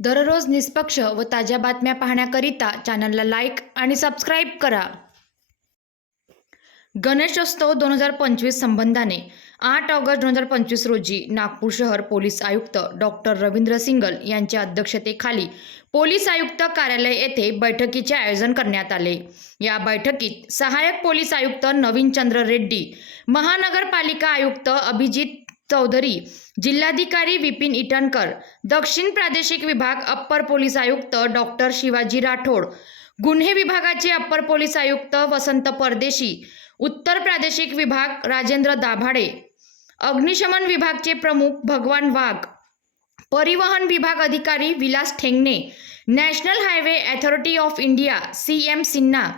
दररोज निष्पक्ष व ताज्या बातम्या पाहण्याकरिता चॅनलला लाईक आणि सबस्क्राईब करा. गणेशोत्सव दोन हजार पंचवीस संबंधाने आठ ऑगस्ट दोन हजार पंचवीस रोजी नागपूर शहर पोलीस आयुक्त डॉक्टर रवींद्र सिंगल यांच्या अध्यक्षतेखाली पोलीस आयुक्त कार्यालय येथे बैठकीचे आयोजन करण्यात आले. या बैठकीत सहाय्यक पोलीस आयुक्त नवीन चंद्र रेड्डी महानगरपालिका आयुक्त अभिजित चौधरी जिल्हाधिकारी विपिन इटनकर दक्षिण प्रादेशिक विभाग अप्पर पोलीस आयुक्त डॉक्टर शिवाजी राठोड गुन्हे विभागाचे अप्पर पोलीस आयुक्त वसंत परदेशी उत्तर प्रादेशिक विभाग राजेंद्र दाभाडे अग्निशमन विभागचे प्रमुख भगवान वाघ परिवहन विभाग अधिकारी Vilas Thengane national highway authority of India C M Sinha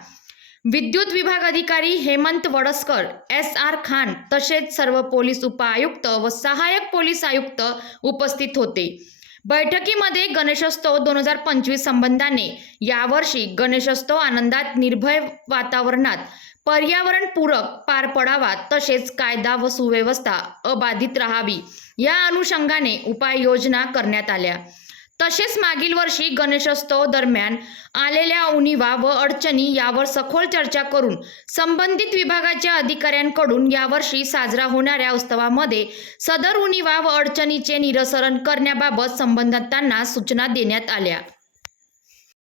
विद्युत विभाग अधिकारी हेमंत वडसकर एस आर खान तसेच सर्व पोलीस उपआयुक्त व सहाय्यक पोलीस आयुक्त उपस्थित होते. बैठकीमध्ये गणेशोत्सव दोन हजार पंचवीस संबंधाने यावर्षी गणेशोत्सव आनंदात निर्भय वातावरणात पर्यावरणपूरक पार पडावा तसेच कायदा व सुव्यवस्था अबाधित राहावी या अनुषंगाने उपाययोजना करण्यात आल्या. तसेच मागील वर्षी गणेशोत्सव दरम्यान आलेल्या उणीवा व अडचणी यावर सखोल चर्चा करून संबंधित विभागाच्या अधिकाऱ्यांकडून यावर्षी साजरा होणाऱ्या उत्सवामध्ये सदर उणीवा व अडचणीचे निरसरण करण्याबाबत संबंधितांना सूचना देण्यात आल्या.